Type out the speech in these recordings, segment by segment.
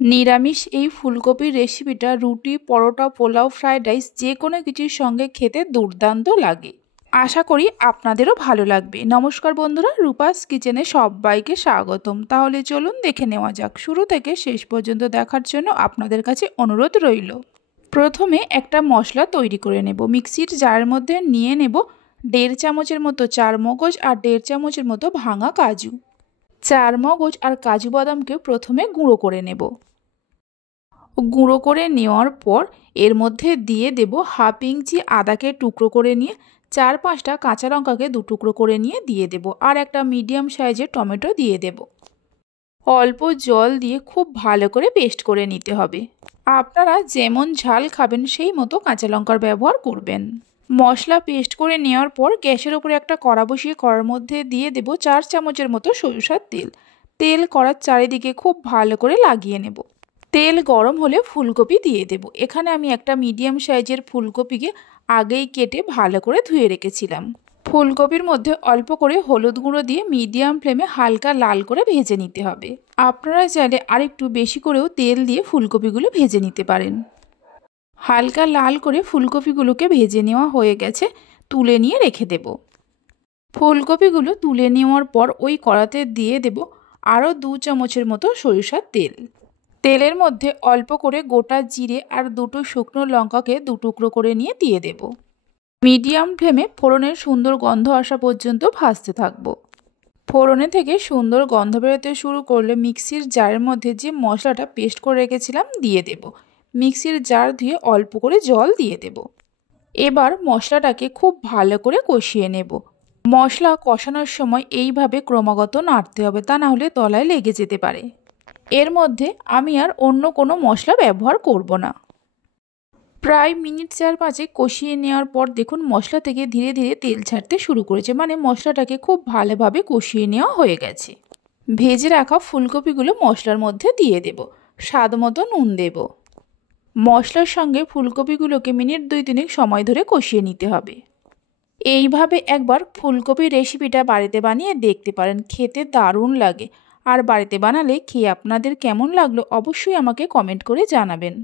নিরামিষ এই ফুলকপির রেসিপিটা রুটি, পরোটা, পোলাও, ফ্রাইড রাইস যে কোনো কিছুর সঙ্গে খেতে দুর্দান্ত লাগে। আশা করি আপনাদেরও ভালো লাগবে। নমস্কার বন্ধুরা, রূপাস কিচেনে সবাইকে স্বাগতম। তাহলে চলুন দেখে নেওয়া যাক। শুরু থেকে শেষ পর্যন্ত দেখার জন্য আপনাদের কাছে অনুরোধ রইল। প্রথমে একটা মশলা তৈরি করে নেব। মিক্সির জারের মধ্যে নিয়ে নেব 1.5 চামচের মতো চারমগজ আর 1.5 চামচের মতো ভাঙা কাজু। চারমগজ আর কাজু বাদামকে প্রথমে গুঁড়ো করে নেব। গুঁড়ো করে নেওয়ার পর এর মধ্যে দিয়ে দেব 1/2 ইঞ্চি আদাকে টুকরো করে নিয়ে, 4-5টা কাঁচা লঙ্কাকে 2 টুকরো করে নিয়ে দিয়ে দেব, আর একটা মিডিয়াম সাইজের টমেটো দিয়ে দেব। অল্প জল দিয়ে খুব ভালো করে পেস্ট করে নিতে হবে। আপনারা যেমন ঝাল খাবেন সেই মতো কাঁচা লঙ্কার ব্যবহার করবেন। মশলা পেস্ট করে নেওয়ার পর গ্যাসের উপরে একটা কড়া বসিয়ে কড়ার মধ্যে দিয়ে দেব 4 চামচের মতো সরিষার তেল। তেল কড়ার চারিদিকে খুব ভালো করে লাগিয়ে নেব। তেল গরম হলে ফুলকপি দিয়ে দেব। এখানে আমি একটা মিডিয়াম সাইজের ফুলকপিকে আগেই কেটে ভালো করে ধুয়ে রেখেছিলাম। ফুলকপির মধ্যে অল্প করে হলুদ গুঁড়ো দিয়ে মিডিয়াম ফ্লেমে হালকা লাল করে ভেজে নিতে হবে। আপনারা চাইলে আরেকটু বেশি করেও তেল দিয়ে ফুলকপিগুলো ভেজে নিতে পারেন। হালকা লাল করে ফুলকপিগুলোকে ভেজে নেওয়া হয়ে গেছে, তুলে নিয়ে রেখে দেব। ফুলকপিগুলো তুলে নেওয়ার পর ওই কড়াতে দিয়ে দেব আরও 2 চামচের মতো সরিষার তেল। তেলের মধ্যে অল্প করে গোটা জিরে আর 2টো শুকনো লঙ্কাকে 2 টুকরো করে নিয়ে দিয়ে দেব। মিডিয়াম ফ্লেমে ফোড়নের সুন্দর গন্ধ আসা পর্যন্ত ভাজতে থাকব। ফোড়নে থেকে সুন্দর গন্ধ বেরোতে শুরু করলে মিক্সির জারের মধ্যে যে মশলাটা পেস্ট করে রেখেছিলাম দিয়ে দেব। মিক্সির জার ধুয়ে অল্প করে জল দিয়ে দেব। এবার মশলাটাকে খুব ভালো করে কষিয়ে নেব। মশলা কষানোর সময় এইভাবে ক্রমাগত নাড়তে হবে, তা না হলে তলায় লেগে যেতে পারে। এর মধ্যে আমি আর অন্য কোনো মশলা ব্যবহার করব না। প্রায় মিনিট 4-5 কষিয়ে নেওয়ার পর দেখুন মশলা থেকে ধীরে ধীরে তেল ছাড়তে শুরু করেছে, মানে মশলাটাকে খুব ভালোভাবে কষিয়ে নেওয়া হয়ে গেছে। ভেজে রাখা ফুলকপিগুলো মশলার মধ্যে দিয়ে দেব। স্বাদ মতো নুন দেব। মশলার সঙ্গে ফুলকপিগুলোকে মিনিট 2-3 সময় ধরে কষিয়ে নিতে হবে। এইভাবে একবার ফুলকপির রেসিপিটা বাড়িতে বানিয়ে দেখতে পারেন, খেতে দারুণ লাগে। আর বাড়িতে বানালে খেয়ে আপনাদের কেমন লাগলো অবশ্যই আমাকে কমেন্ট করে জানাবেন।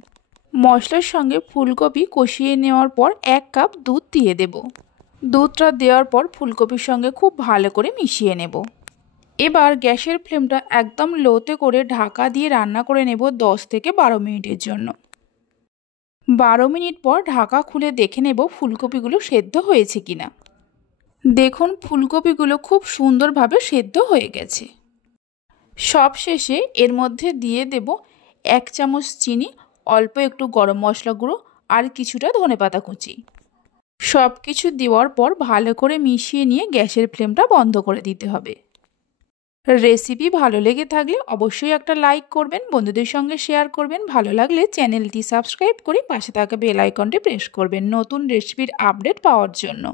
মশলার সঙ্গে ফুলকপি কষিয়ে নেওয়ার পর 1 কাপ দুধ দিয়ে দেব। দুধটা দেওয়ার পর ফুলকপির সঙ্গে খুব ভালো করে মিশিয়ে নেব। এবার গ্যাসের ফ্লেমটা একদম লোতে করে ঢাকা দিয়ে রান্না করে নেব 10 থেকে 12 মিনিটের জন্য। 12 মিনিট পর ঢাকা খুলে দেখে নেব ফুলকপিগুলো সেদ্ধ হয়েছে কিনা। দেখুন ফুলকপিগুলো খুব সুন্দরভাবে সেদ্ধ হয়ে গেছে। সবশেষে এর মধ্যে দিয়ে দেব 1 চামচ চিনি, অল্প একটু গরম মশলা গুঁড়ো আর কিছুটা ধনেপাতা কুচি। সব কিছু দেওয়ার পর ভালো করে মিশিয়ে নিয়ে গ্যাসের ফ্লেমটা বন্ধ করে দিতে হবে। রেসিপি ভালো লেগে থাকলে অবশ্যই একটা লাইক করবেন, বন্ধুদের সঙ্গে শেয়ার করবেন। ভালো লাগলে চ্যানেলটি সাবস্ক্রাইব করে পাশে থাকা বেল আইকনটি প্রেস করবেন নতুন রেসিপির আপডেট পাওয়ার জন্য।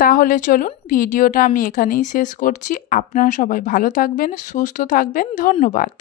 তাহলে চলুন ভিডিওটা আমি এখানেই শেষ করছি। আপনারা সবাই ভালো থাকবেন, সুস্থ থাকবেন। ধন্যবাদ।